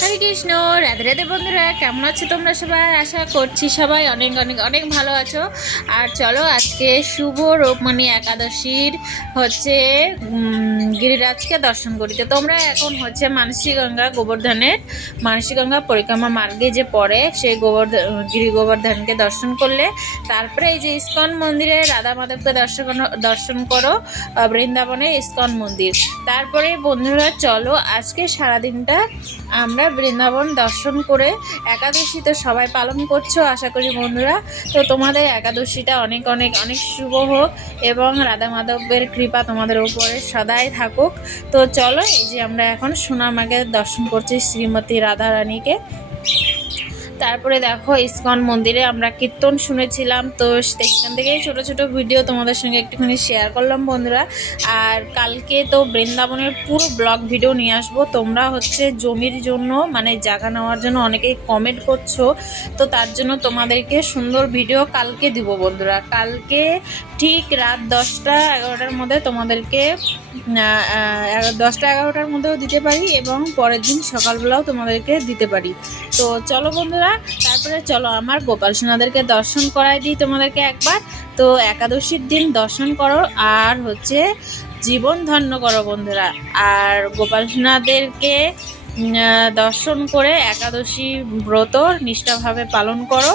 হরে কৃষ্ণ, রাধে রাধে বন্ধুরা, কেমন আছো তোমরা সবাই? আশা করছি সবাই অনেক অনেক অনেক ভালো আছো। আর চলো আজকে শুভ রূপমণি একাদশীর হচ্ছে গিরিরাজকে দর্শন করি। তো তোমরা এখন হচ্ছে মানসীগঙ্গা গোবর্ধনের মানসীগঙ্গা পরিক্রমা মার্গে যে পড়ে সেই গিরি গোবর্ধনকে দর্শন করলে তারপরে এই যে ইস্কন মন্দিরে রাধা মাধবকে দর্শন করো, বৃন্দাবনে ইস্কন মন্দির। তারপরে বন্ধুরা চলো আজকে সারাদিনটা আমরা বৃন্দাবন দর্শন করে, একাদশী তো সবাই পালন করছো আশা করি বন্ধুরা। তো তোমাদের একাদশীটা অনেক অনেক অনেক শুভ হোক এবং রাধা মাধবের কৃপা তোমাদের উপরে সদাই থাকুক। তো চলো এই যে আমরা এখন সোনামাকে দর্শন করছি, শ্রীমতী রাধা রানীকে। তারপরে দেখো ইস্কন মন্দিরে আমরা কীর্তন শুনেছিলাম, তো সেখান থেকেই ছোট ছোট ভিডিও তোমাদের সঙ্গে একটুখানি শেয়ার করলাম বন্ধুরা। আর কালকে তো বৃন্দাবনের পুরো ব্লগ ভিডিও নিয়ে আসবো। তোমরা হচ্ছে জমির জন্য মানে জায়গা নেওয়ার জন্য অনেকেই কমেন্ট করছো, তো তার জন্য তোমাদেরকে সুন্দর ভিডিও কালকে দিব বন্ধুরা। কালকে ঠিক রাত 10টা-11টার মধ্যে তোমাদেরকে 10টা-11টার মধ্যেও দিতে পারি এবং পরের দিন সকালবেলাও তোমাদেরকে দিতে পারি। তো চলো বন্ধুরা, তারপরে চলো আমার গোপাল সোনাদেরকে দর্শন করাই দিই তোমাদেরকে একবার। তো একাদশীর দিন দর্শন করো আর হচ্ছে জীবন ধন্য করো বন্ধুরা। আর গোপাল সোনাদেরকে দর্শন করে একাদশী ব্রত নিষ্ঠাভাবে পালন করো।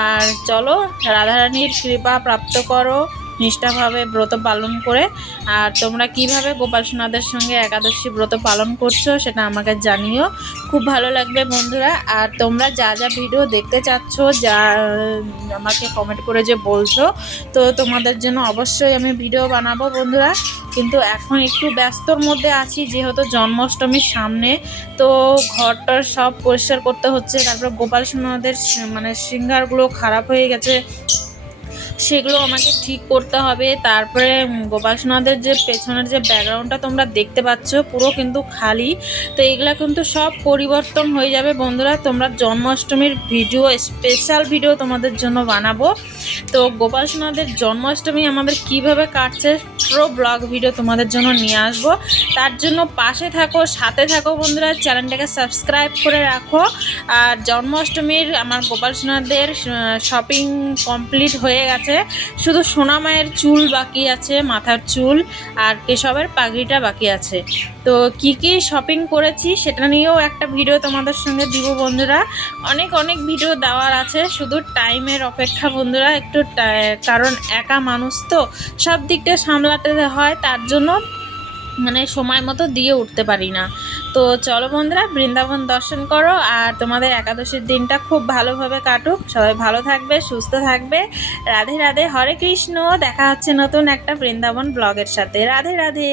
আর চলো রাধারানীর কৃপা প্রাপ্ত করো নিষ্ঠাভাবে ব্রত পালন করে। আর তোমরা কিভাবে গোপাল সোনাদের সঙ্গে একাদশী ব্রত পালন করছো সেটা আমাকে জানিও, খুব ভালো লাগবে বন্ধুরা। আর তোমরা যা যা ভিডিও দেখতে চাচ্ছ, যা আমাকে কমেন্ট করে যে বলছো, তো তোমাদের জন্য অবশ্যই আমি ভিডিও বানাবো বন্ধুরা। কিন্তু এখন একটু ব্যস্তর মধ্যে আছি যেহেতু জন্মাষ্টমীর সামনে, তো ঘরটার সব পরিষ্কার করতে হচ্ছে। তারপর গোপাল সোনাদের মানে শৃঙ্গারগুলো খারাপ হয়ে গেছে, সেগুলো আমাকে ঠিক করতে হবে। তারপরে গোপাল সোনাদের যে পেছনের যে ব্যাকগ্রাউন্ডটা তোমরা দেখতে পাচ্ছ পুরো কিন্তু খালি, তো এগুলা কিন্তু সব পরিবর্তন হয়ে যাবে বন্ধুরা। তোমরা জন্মাষ্টমীর ভিডিও, স্পেশাল ভিডিও তোমাদের জন্য বানাবো। তো গোপাল সোনাদের জন্মাষ্টমী আমাদের কিভাবে কাটছে পুরো ব্লগ ভিডিও তোমাদের জন্য নিয়ে আসবো। তার জন্য পাশে থাকো, সাথে থাকো বন্ধুরা, চ্যানেলটাকে সাবস্ক্রাইব করে রাখো। আর জন্মাষ্টমীর আমার গোপাল সোনাদের শপিং কমপ্লিট হয়ে গেছে, শুধু সোনা মায়ের চুল বাকি আছে, মাথার চুল আর কেশবের পাগড়িটা বাকি আছে। তো কি কি শপিং করেছি সেটা নিয়েও একটা ভিডিও তোমাদের সঙ্গে দিব বন্ধুরা। অনেক অনেক ভিডিও দেওয়ার আছে, শুধু টাইমের অপেক্ষা বন্ধুরা। একটু কারণ একা মানুষ তো সব দিকটা সামলাতে হয়, তার জন্য মানে সময় মতো দিয়ে উঠতে পারি না। তো চলো বন্ধুরা বৃন্দাবন দর্শন করো আর তোমাদের একাদশীর দিনটা খুব ভালোভাবে কাটুক। সবাই ভালো থাকবে, সুস্থ থাকবে। রাধে রাধে, হরে কৃষ্ণ। দেখা হচ্ছে নতুন একটা বৃন্দাবন ব্লগের সাথে। রাধে রাধে।